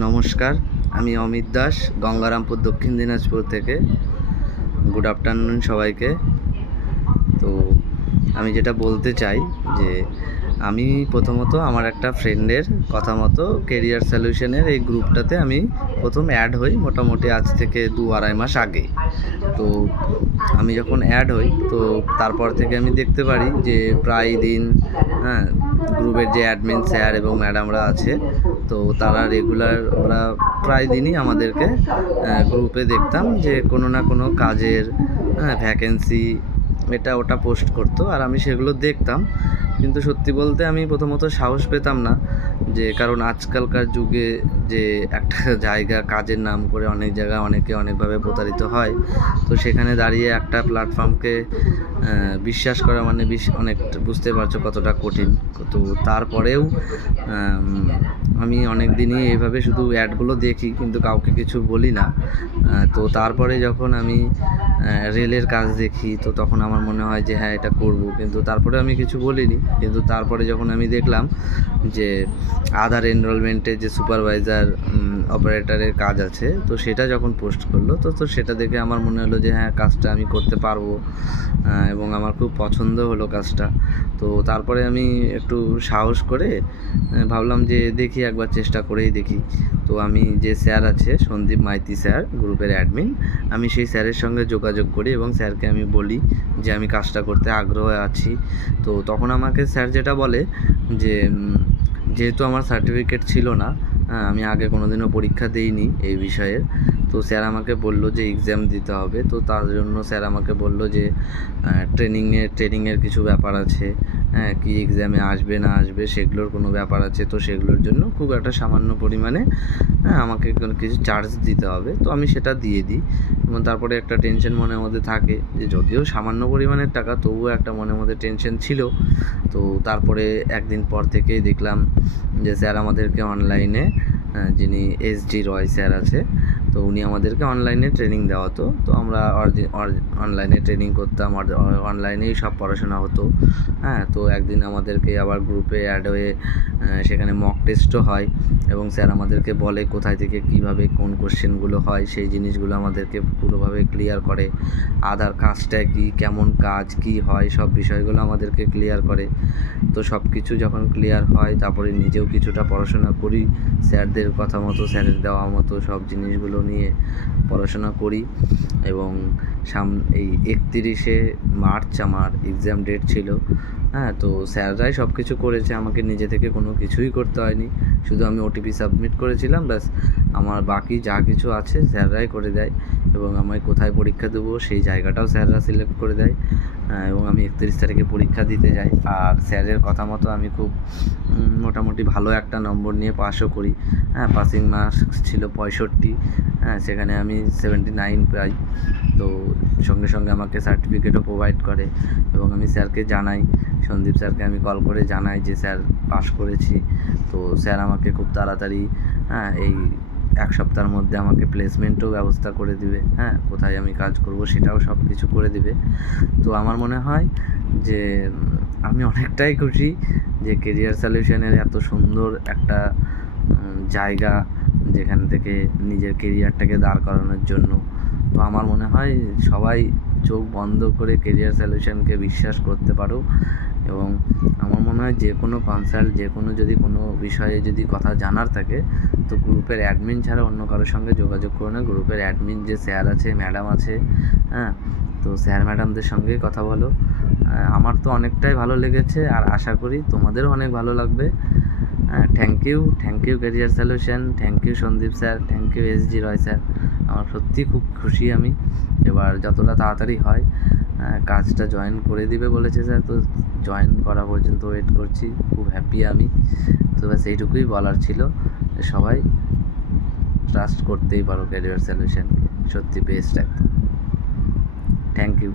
নমস্কার, আমি অমিত দাস, গঙ্গারামপুর, দক্ষিণ দিনাজপুর থেকে। গুড আফটারনুন সবাইকে। তো আমি যেটা বলতে চাই যে আমি প্রথমত আমার একটা ফ্রেন্ডের কথা মতো কেরিয়ার সলিউশনের এই গ্রুপটাতে আমি প্রথম অ্যাড হই মোটামুটি আজ থেকে 2-2.5 মাস আগে। তো আমি যখন অ্যাড হই তো তারপর থেকে আমি দেখতে পারি যে প্রায় দিন, হ্যাঁ, গ্রুপের যে অ্যাডমিন স্যার এবং ম্যাডামরা আছে তো তারা রেগুলার, ওরা প্রায় দিনই আমাদেরকে গ্রুপে দেখতাম যে কোনো না কোনো কাজের ভ্যাকেন্সি এটা ওটা পোস্ট করতো, আর আমি সেগুলো দেখতাম। কিন্তু সত্যি বলতে আমি প্রথমত সাহস পেতাম না, যে কারণ আজকালকার যুগে যে একটা জায়গা কাজের নাম করে অনেক জায়গায় অনেকে অনেকভাবে প্রতারিত হয়। তো সেখানে দাঁড়িয়ে একটা প্ল্যাটফর্মকে বিশ্বাস করা মানে অনেক, বুঝতে পারছো কতটা কঠিন। তো তারপরেও আমি অনেক দিনই এইভাবে শুধু অ্যাডগুলো দেখি কিন্তু কাউকে কিছু বলি না। তো তারপরে যখন আমি রেলের কাজ দেখি তো তখন আমার মনে হয় যে হ্যাঁ এটা করব, কিন্তু তারপরে আমি কিছু বলিনি। কিন্তু তারপরে যখন আমি দেখলাম যে আধার এনরোলমেন্টে যে সুপারভাইজার অপারেটরের কাজ আছে তো সেটা যখন পোস্ট করলো তো সেটা দেখে আমার মনে হলো যে হ্যাঁ কাজটা আমি করতে পারবো, এবং আমার খুব পছন্দ হলো কাজটা। তো তারপরে আমি একটু সাহস করে ভাবলাম যে দেখি একবার চেষ্টা করেই দেখি। তো আমি যে স্যার আছে সন্দীপ মাইতি স্যার, গ্রুপের অ্যাডমিন, আমি সেই স্যারের সঙ্গে যোগাযোগ করি এবং স্যারকে আমি বলি যে আমি কাজটা করতে আগ্রহ আছি। তো তখন আমাকে স্যার যেটা বলে যে যেহেতু আমার সার্টিফিকেট ছিল না, আমি আগে কোনো দিনও পরীক্ষা দিইনি এই বিষয়ের, তো স্যার আমাকে বললো যে এক্সাম দিতে হবে। তো তার জন্য স্যার আমাকে বললো যে ট্রেনিংয়ের কিছু ব্যাপার আছে, হ্যাঁ, কি এক্সামে আসবে না আসবে সেগুলোর কোনো ব্যাপার আছে। তো সেগুলোর জন্য খুব একটা সামান্য পরিমাণে আমাকে কিছু চার্জ দিতে হবে। তো আমি সেটা দিয়ে দিই এবং তারপরে একটা টেনশন মনের মধ্যে থাকে, যে যদিও সামান্য পরিমাণের টাকা তবুও একটা মনের মধ্যে টেনশন ছিল। তো তারপরে একদিন পর থেকেই দেখলাম যে স্যার আমাদেরকে অনলাইনে, যিনি এসডি রয় স্যার আছে, তো উনি আমাদেরকে অনলাইনে ট্রেনিং দেওয়াতো। তো আমরা অনলাইনে ট্রেনিং করতাম, অনলাইনেই সব পড়াশোনা হতো। হ্যাঁ, তো একদিন আমাদেরকে আবার গ্রুপে অ্যাড হয়ে সেখানে মক টেস্টও হয় এবং স্যার আমাদেরকে বলে কোথায় থেকে কীভাবে কোন কোশ্চেনগুলো হয় সেই জিনিসগুলো আমাদেরকে পুরোভাবে ক্লিয়ার করে। আধার কাজটা কী, কেমন কাজ, কী হয়, সব বিষয়গুলো আমাদেরকে ক্লিয়ার করে। তো সব কিছু যখন ক্লিয়ার হয় তারপরে নিজেও কিছুটা পড়াশোনা করি, স্যারদের কথা মতো, স্যারের দেওয়া মতো সব জিনিসগুলো নিয়ে পড়াশোনা করি। এবং এই 31শে মার্চ আমার এক্সাম ডেট ছিল। হ্যাঁ, তো স্যাররাই সব কিছু করেছে, আমাকে নিজে থেকে কোনো কিছুই করতে হয়নি, শুধু আমি ওটিপি সাবমিট করেছিলাম ব্যাস। আমার বাকি যা কিছু আছে স্যাররাই করে দেয় এবং আমায় কোথায় পরীক্ষা দেবো সেই জায়গাটাও স্যাররা সিলেক্ট করে দেয়। এবং আমি 31 তারিখে পরীক্ষা দিতে যাই, আর স্যারের কথা মতো আমি খুব মোটামুটি ভালো একটা নম্বর নিয়ে পাসও করি। হ্যাঁ, পাসিং মার্কস ছিল 65, হ্যাঁ, সেখানে আমি 79 পাই। তো সঙ্গে সঙ্গে আমাকে সার্টিফিকেটও প্রোভাইড করে এবং আমি স্যারকে জানাই, সন্দীপ স্যারকে আমি কল করে জানাই যে স্যার পাস করেছি। তো স্যার আমাকে খুব তাড়াতাড়ি, এই 1 সপ্তাহের মধ্যে আমাকে প্লেসমেন্টও ব্যবস্থা করে দিবে। হ্যাঁ, কোথায় আমি কাজ করব সেটাও সব কিছু করে দিবে। তো আমার মনে হয় যে আমি অনেকটাই খুশি যে কেরিয়ার সলিউশনের এত সুন্দর একটা জায়গা, যেখান থেকে নিজের কেরিয়ারটাকে দাঁড় করানোর জন্য। তো আমার মনে হয় সবাই চোখ বন্ধ করে কেরিয়ার সলিউশনকে বিশ্বাস করতে পারো। এবং আমার মনে হয় যে কোনো কনসাল্ট, যে কোনো যদি কোনো বিষয়ে যদি কথা জানার থাকে তো গ্রুপের অ্যাডমিন ছাড়া অন্য কারোর সঙ্গে যোগাযোগ করো না। গ্রুপের অ্যাডমিন যে স্যার আছে, ম্যাডাম আছে, হ্যাঁ, তো স্যার ম্যাডামদের সঙ্গেই কথা বলো। আমার তো অনেকটাই ভালো লেগেছে আর আশা করি তোমাদেরও অনেক ভালো লাগবে। Thank you career solution, thank you Sandeep sir, thank you SD Roy sir. আমার সত্যিই খুব খুশি আমি। এবার যতটা তাড়াতাড়ি হয় কাজটা জয়েন করে দিবে বলেছে স্যার, তো জয়েন করা পর্যন্ত ওয়েট করছি। খুব হ্যাপি আমি। তো ব্যাস এইটুকুই বলার ছিল, সবাই ট্রাস্ট করতেই পারো কেরিয়ার সলিউশনকে, সত্যি বেস্ট একদম। Thank you.